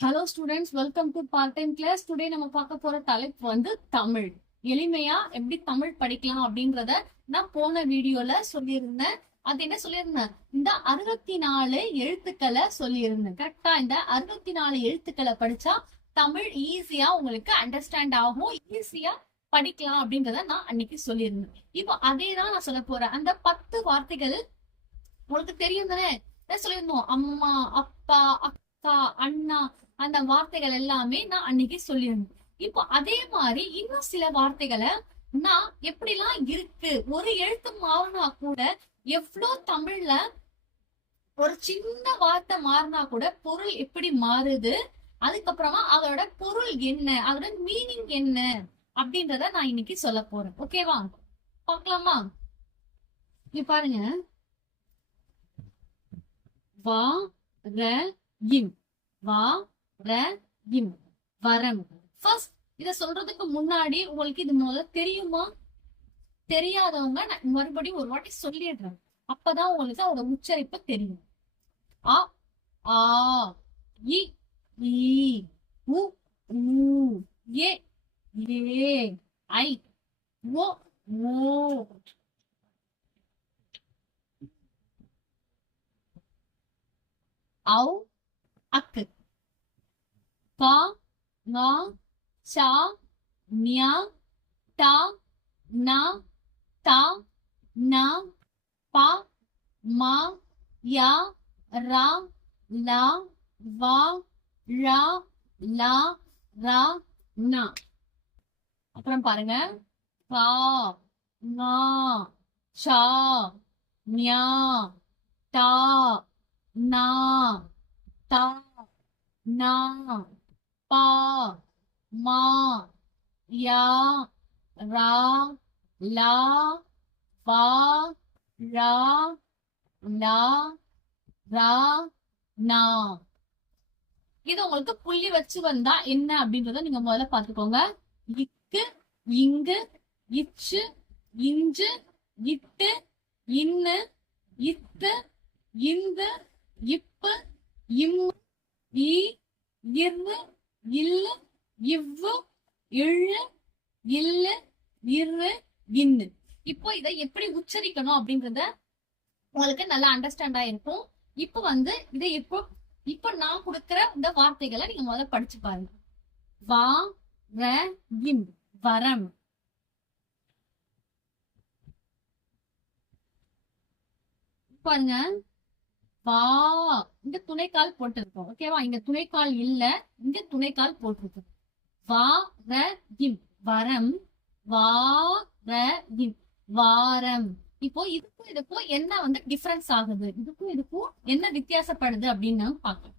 Hello students, welcome to part time class. Today நம்ம பார்க்க போற தலைப்பு வந்து தமிழ். எளிமையா எப்படி தமிழ் படிக்கலாம் அப்படின்றத நான் போன வீடியோல சொல்லியிருந்தேன். அது என்ன சொல்லியிருந்தேன், இந்த 64 எழுத்துக்களை சொல்லியிருந்தேன். கரெக்டா இந்த 64 எழுத்துக்களை படிச்சா தமிழ் ஈஸியா உங்களுக்கு அண்டர்ஸ்டாண்ட் ஆகும், ஈஸியா படிக்கலாம் அப்படின்றத நான் அன்னைக்கு சொல்லியிருந்தேன். இப்போ அதே தான் நான் சொல்ல போறேன். அந்த 10 வார்த்தைகள் உங்களுக்கு தெரியும் தானே? சொல்லியிருந்தோம், அம்மா, அப்பா, அக்கா, அண்ணா, அந்த வார்த்தைகள் எல்லாமே நான் அன்னைக்கு சொல்லியிருந்தேன். இப்போ அதே மாதிரி இன்னும் சில வார்த்தைகளை நான் எப்படிலாம் இருக்கு, ஒரு எழுத்து மாறினா கூட எவ்வளவு தமிழ்ல ஒரு சின்ன வார்த்தை மாறினா கூட பொருள் எப்படி மாறுது, அதுக்கப்புறமா அதோட பொருள் என்ன, அதோட மீனிங் என்ன அப்படின்றத நான் இன்னைக்கு சொல்ல போறேன். ஓகேவா, பார்க்கலாமா? இங்க பாருங்க, வா ர இம், வா ர இம், வரம். ஃபர்ஸ்ட் இத சொல்றதுக்கு முன்னாடி உங்களுக்கு இது முதல்ல தெரியுமா? தெரியாதவங்க நான் மறுபடியும் ஒரு வாட்டி சொல்லிடுறேன், அப்பதான் உங்களுக்கு அதோட உச்சரிப்பு தெரியும். அ ஆ இ ஈ உ ஊ ஏ ஏ ஐ ஓ ஓ ஔ அக்கு, பா ஙா சா ஞா டா நா தா நா பா மா யா ரா லா வா ழா லா ரா நா. அப்புறம் பாருங்க, பா ஞா சா ஞா டா நா தா நா பா மா யா ரா லா வா ழா லா ரா நா. இது உங்களுக்கு புள்ளி வச்சு வந்தா என்ன அப்படின்றத நீங்க முதல்ல பாத்துக்கோங்க. இக்கு, இங்கு, இச்சு, இஞ்சு, இட்டு, இன்னு, இத்து, இந்து, இப்பு, இம்மு, ஈ, இர்ரு, இல்லு, இவ்வு, இள்ளு, இல்லு, இர்ரு, இன்னு. இப்போ இதை எப்படி உச்சரிக்கணும் அப்படின்றத உங்களுக்கு நல்லா அண்டர்ஸ்டாண்ட் ஆயிருக்கும். இப்போ வந்து இதை இப்போ நான் கொடுக்கிற இந்த வார்த்தைகளை நீங்க முதல்ல படிச்சு பாருங்க. வா ர இம், வரம். பாருங்க, வா, இங்க துணைக்கால் போட்டிருக்கோம். ஓகேவா, இங்க துணைக்கால் இல்ல, இங்க துணைக்கால் போட்டிருக்கோம். வா ர இம், வரம். வா ர இம், வாரம். இப்போ இதுக்கும் என்ன வந்து டிஃபரன்ஸ் ஆகுது, இதுக்கும் என்ன வித்தியாசப்படுது அப்படின்னு பார்க்கலாம்.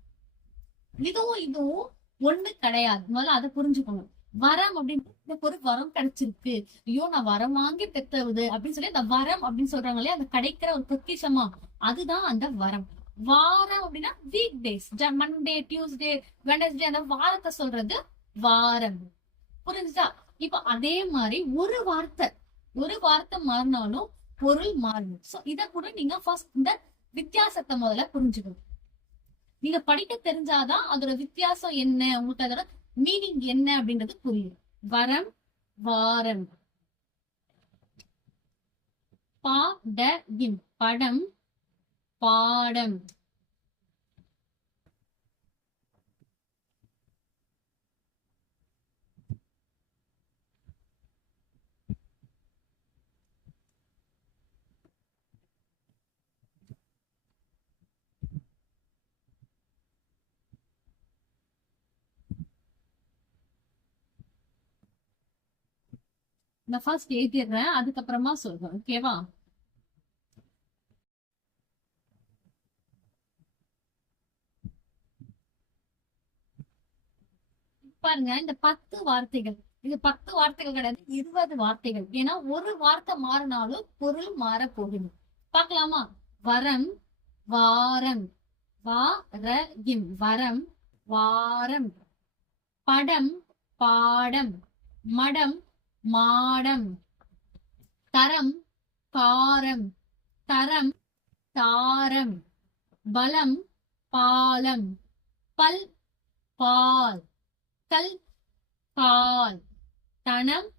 இதுவும் ஒண்ணு கிடையாது, முதல்ல அதை புரிஞ்சுக்கணும். வரம் அப்படின்னு ஒரு வரம் கிடைச்சிருக்கு, ஐயோ நான் வரம் வாங்கி பெற்றது அப்படின்னு சொல்லி அந்த வரம் அப்படின்னு சொல்றாங்க இல்லையா, அந்த கிடைக்கிற ஒரு பொக்கிஷமா, அதுதான் அந்த வரம். வாரம் அப்படின்னா week days, Monday, Tuesday, Wednesday, அந்த வாரத்தை சொல்றது வாரம். புரிஞ்சுதா? இப்ப அதே மாதிரி ஒரு வார்த்தை மாறினாலும் பொருள் மாறும். சோ இத கூட நீங்க ஃபர்ஸ்ட் இந்த வித்தியாசத்தை முதல்ல புரிஞ்சுக்கணும். நீங்க படிக்க தெரிஞ்சாதான் அதோட வித்தியாசம் என்ன, உங்களுக்கு அதோட மீனிங் என்ன அப்படின்றது புரியும். வரம், வாரம். பா ட இம், படம், பாடம். நான் ஃபர்ஸ்ட் எழுதிடுறேன், அதுக்கப்புறமா சொல்றேன். ஓகேவா? பாருங்க, இந்த 10 வார்த்தைகள், இது 10 வார்த்தைகள் கிடையாது, 20 வார்த்தைகள். ஏன்னா ஒரு வார்த்தை மாறினாலும் பொருள் மாற போகுது. பார்க்கலாமா? வரம், வாரம். வா ர இம், வரம், வாரம். படம், பாடம். மடம், மாடம். தரம், காரம். தரம், தாரம். பலம், பாலம். பல், பால். கல் கால். தனம்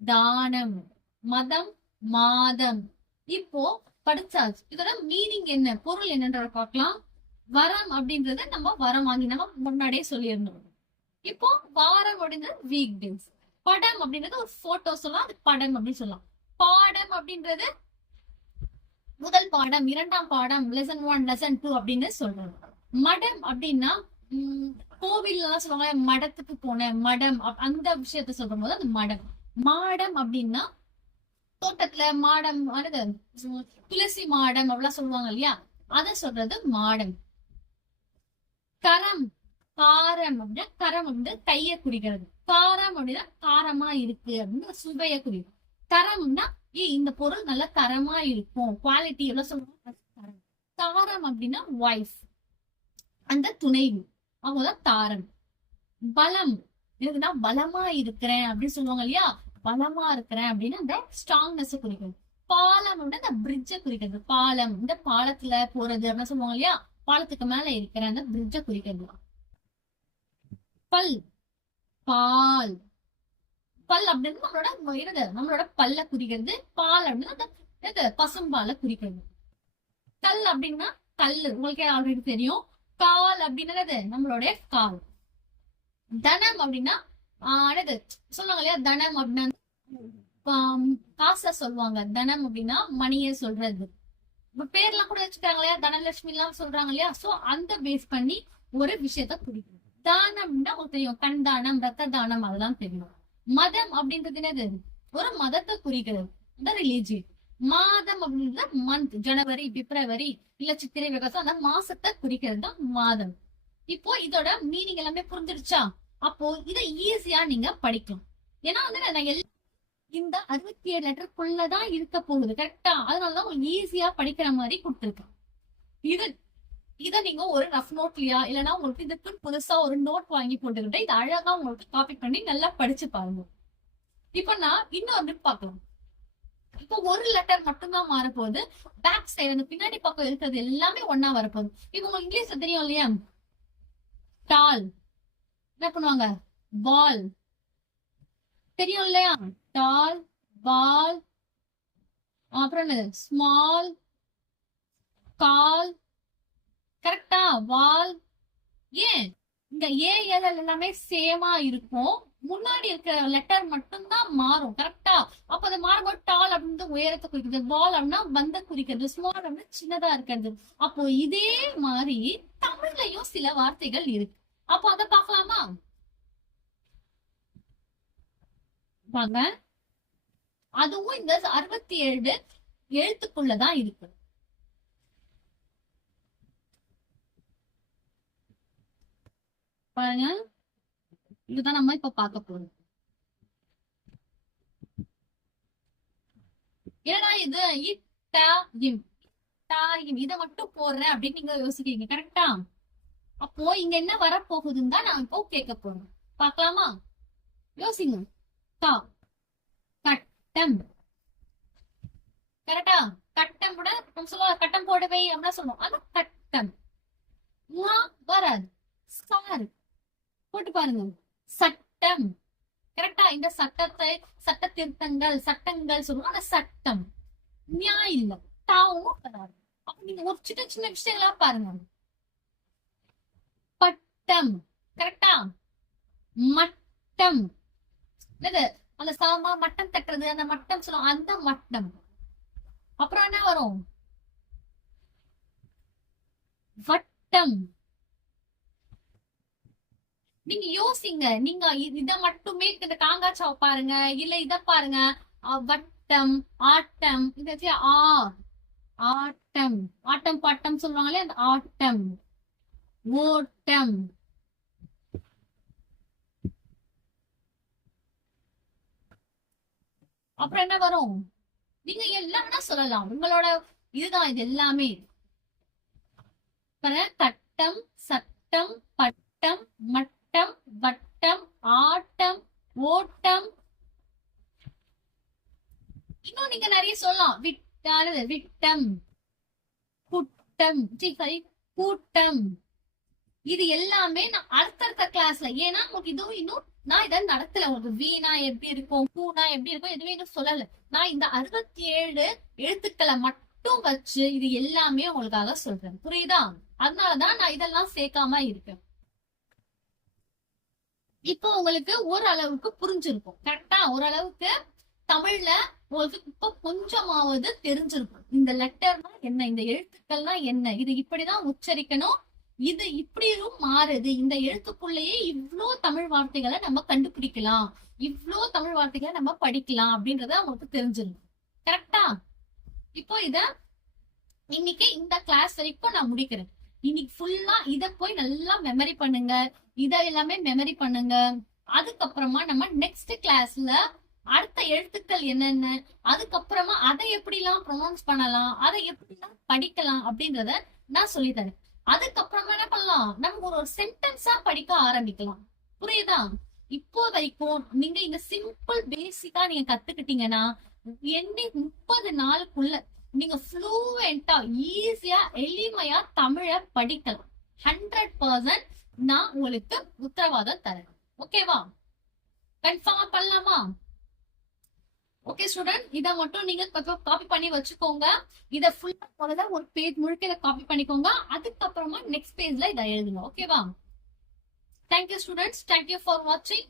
தானம். மதம் மாதம். இப்போ படிச்சாச்சு. இதோட மீனிங் என்ன, பொருள் என்னன்ற பார்க்கலாம். வரம் அப்படின்றது நம்ம வரம் வாங்கி நம்ம முன்னாடியே சொல்லியிருந்தோம். இப்போ வாரம் அப்படின்றது வீக் டேஸ். படம் அப்படின்றது ஒரு போட்டோ சொல்லலாம், அது படம் அப்படின்னு சொல்லலாம். பாடம் அப்படின்றது முதல் பாடம், இரண்டாம் பாடம், லெசன் 1 லெசன் 2 அப்படின்னு சொல்றோம். மடம் அப்படின்னா கோவில் எல்லாம் சொல்லுவாங்க, மடத்துக்கு போன மடம், அந்த விஷயத்த சொல்லும் போது அது மடம். மாடம் அப்படின்னா தோட்டத்துல மாடம், துளசி மாடம் அப்படிலாம் சொல்லுவாங்க இல்லையா, அத சொல்றது மாடம். கரம் காரம் அப்படின்னா, கரம் அப்படின்னா கைய குறிக்கிறது. காரம் அப்படின்னா காரமா இருக்கு அப்படின்னு சுவைய குறிக்கும். தரம்னா இந்த பொருள் நல்ல தரமா இருக்கும், குவாலிட்டி எல்லாம் சொல்லுவாங்க. தாரம் அப்படின்னா வைஃப், அந்த துணைவி, அவங்கதான் தாரம். பலம் இருக்குன்னா பலமா இருக்கிறேன் அப்படின்னு சொல்லுவாங்க இல்லையா, பலமா இருக்கிறேன் அப்படின்னு அந்த ஸ்ட்ராங்னஸ் குறிக்கிறது. பாலம் அப்படின்னா இந்த பிரிட்ஜ குறிக்கிறது. பாலம், இந்த பாலத்துல போறது அப்படின்னு சொல்லுவாங்க இல்லையா, பாலத்துக்கு மேல இருக்கிற அந்த பிரிட்ஜ குறிக்கிறது. பல் பால். பல் அப்படின்னு நம்மளோட பல்ல குறிக்கிறது. பால் அப்படின்னா பசும்பால குறிக்கிறது. கல் அப்படின்னா கல்லு, உங்களுக்கே ஆல்ரெடி தெரியும். கால் அப்படின்றது நம்மளுடைய கால். தனம் அப்படின்னா சொல்லுவாங்க இல்லையா, தனம் அப்படின்னா காச சொல்லுவாங்க. தனம் அப்படின்னா மணிய சொல்றது. பேர்லாம் கூட வச்சுக்காங்க இல்லையா, தனலட்சுமி எல்லாம் சொல்றாங்க இல்லையா, சோ அந்த பேஸ் பண்ணி ஒரு விஷயத்த குறிக்கும். தானம்னா உங்களுக்கு தெரியும், கண் தானம், ரத்த தானம், அதெல்லாம் தெரியும். மதம் அப்படின்றது என்னது, ஒரு மதத்தை குறிக்கிறது, இந்த ரிலீஜியன். மாதம் அப்படின்றது மந்த், ஜனவரி, பிப்ரவரி, இல்ல சித்திரை, விகாசம், அந்த மாசத்தை குறிக்கிறது தான் மாதம். இப்போ இதோட மீனிங் எல்லாமே புரிஞ்சிருச்சா? அப்போ இதை ஈஸியா நீங்க படிக்கலாம். ஏன்னா வந்து நான் இந்த 67 லெட்டருக்குள்ளதான் இருக்க போகுது, கரெக்டா? அதனாலதான் உங்களுக்கு ஈஸியா படிக்கிற மாதிரி கொடுத்துருக்கேன். இதை நீங்க ஒரு ரஃப் நோட்லயா இல்லைன்னா உங்களுக்கு இதுக்கு புதுசா ஒரு நோட் வாங்கி போட்டுக்கிட்டு இதை அழகா உங்களுக்கு காப்பி பண்ணி நல்லா படிச்சு பாருங்க. இப்ப நான் இன்னொரு பார்க்கலாம். இப்போ ஒரு லெட்டர் மட்டும்தான் மாறப்போகுது. பேக் சைடு அந்த பின்னாடி பக்கம் இருக்கிறது எல்லாமே ஒன்னா வரப்போகுது. இப்ப உங்களுக்கு இங்கிலீஷ்ல தெரியும் இல்லையா, டால் என்ன பண்ணுவாங்க, பால் தெரியும் இல்லையா, டால் பால். அப்புறம் ஸ்மால் கால், கரெக்டா, வால். ஏன் இந்த ஏஎல் எல்லாமே சேமா இருக்கும், முன்னாடி இருக்கிற லெட்டர் மட்டும்தான் மாறும், கரெக்டா? அப்ப அது மாறும்போது டால் அப்படின்னு உயரத்தை குறிக்கிறது, பால் அப்படின்னா பந்த குறிக்கிறது, ஸ்மால் அப்படின்னா சின்னதா இருக்கிறது. அப்போ இதே மாதிரி தமிழ்லயும் சில வார்த்தைகள் இருக்கு. அப்போ அதை பார்க்கலாமா? வாங்க. அதுவும் இந்த 67 எழுத்துக்குள்ளதான் இருக்கு. பாருங்க, இதுதான் நம்ம இப்ப பார்க்க போறோம். ஏன்னா இது இத மட்டும் போடுறேன் அப்படின்னு நீங்க யோசிக்கிறீங்க, கரெக்டா? அப்போ இங்க என்ன வரப்போகுதுன்னு தான் நான் இப்போ கேட்க போறேன். பார்க்கலாமா? யோசிங்க. தா கட்டம், கரெக்டா? கட்டம் கூட நம்ம சொல்லுவோம், கட்டம் போடவே அப்படின்னா சொல்லுவோம், அது கட்டம். வராது, சார் போட்டு பாருங்க, சட்டம், கரெக்டா? இந்த சட்டத்தை, சட்ட திருத்தங்கள், சட்டங்கள் சொல்லுவோம், அந்த சட்டம். நியாயம் இல்ல, தாவும் வராது. அப்ப நீங்க ஒரு சின்ன சின்ன விஷயங்களா பாருங்க. பட்டம், கரெக்டா? மட்டம், அந்த சாமா மட்டம் தட்டுறது, அந்த மட்டம் சொல்லுவோம், அந்த மட்டம். அப்புறம் என்ன வரும், வட்டம். நீங்க யோசிங்க, நீங்க இத மட்டுமே இந்த காங்காச்சாவ பாருங்க, இல்ல இத பாருங்க, வட்டம், ஆட்டம், இதாச்சு ஆட்டம், ஆட்டம் பாட்டம் சொல்லுவாங்களே, அந்த ஆட்டம், ஓட்டம். அப்புறம் என்ன வரும், நீங்க எல்லாம்னா சொல்லலாம், உங்களோட இதுதான் இது எல்லாமே. கட்டம், சட்டம், பட்டம், மட்டம், வட்டம், ஆட்டம், ஓட்டம். இன்னும் நீங்க நிறைய சொல்லலாம். விட்டம், குட்டம், கூட்டம், இது எல்லாமே நான் அடுத்தடுத்த கிளாஸ்ல, ஏன்னா உங்களுக்கு இதுவும் இன்னும் நான் இதை நடத்தல. உங்களுக்கு வீணா எப்படி இருக்கும், பூனா எப்படி இருக்கும், எதுவுமே இன்னும் சொல்லல. நான் இந்த 67 எழுத்துக்களை மட்டும் வச்சு இது எல்லாமே உங்களுக்காக சொல்றேன். புரியுதா? அதனாலதான் நான் இதெல்லாம் சேர்க்காம இருக்கேன். இப்போ உங்களுக்கு ஓரளவுக்கு புரிஞ்சிருக்கும். கரெக்டா? ஓரளவுக்கு தமிழ்ல உங்களுக்கு இப்போ கொஞ்சமாவது தெரிஞ்சிருக்கும். இந்த லெட்டர்னா என்ன, இந்த எழுத்துக்கள்னா என்ன, இது இப்படிதான் உச்சரிக்கணும், இது இப்படியும் மாறுது, இந்த எழுத்துக்குள்ளேயே இவ்ளோ தமிழ் வார்த்தைகளை நம்ம கண்டுபிடிக்கலாம், இவ்ளோ தமிழ் வார்த்தைகளை நம்ம படிக்கலாம் அப்படின்றத உங்களுக்கு தெரிஞ்சிருக்கும். கரெக்டா? இப்போ இத இன்னைக்கு இந்த கிளாஸ் வரைக்கும் நான் முடிக்கிறேன். இன்னைக்கு ஃபுல்லா இத போய் நல்லா மெமரி பண்ணுங்க, இத எல்லாமே மெமரி பண்ணுங்க. அதுக்கப்புறமா நம்ம நெக்ஸ்ட் கிளாஸ்ல அடுத்த எழுத்துக்கள் என்னென்ன, அதுக்கப்புறமா அதை எப்படிலாம் ப்ரொனவுன்ஸ் பண்ணலாம், அதை எப்படிலாம் படிக்கலாம் அப்படின்றத நான் சொல்லித்தரேன். அதுக்கப்புறமா என்ன பண்ணலாம், நம்ம ஒரு சென்டென்ஸா படிக்க ஆரம்பிக்கலாம். புரியுதா? இப்போ வரைக்கும் நீங்க இந்த சிம்பிள் பேசிக்கா நீங்க கத்துக்கிட்டீங்கன்னா 30 நாளுக்குள்ள நீங்க ஃப்ளூவெண்டா ஈஸியா எளிமையா தமிழ படிக்கலாம். 100% நான் உங்களுக்கு உத்தரவாதம் தரேன். ஓகேவா? கன்ஃபார்ம் பண்ணலாமா? ஓகே ஸ்டூடெண்ட், இத மட்டும் நீங்க காப்பி பண்ணி வச்சுக்கோங்க. இத ஃபுல்லா முதல்ல ஒரு பேஜ் முழுக்க இத காப்பி பண்ணிக்கோங்க. அதுக்கப்புறமா நெக்ஸ்ட் பேஜ்ல இத எழுதுங்க. ஓகேவா? தேங்க்யூ ஸ்டூடெண்ட்ஸ், தேங்க்யூ ஃபார் வாட்சிங்.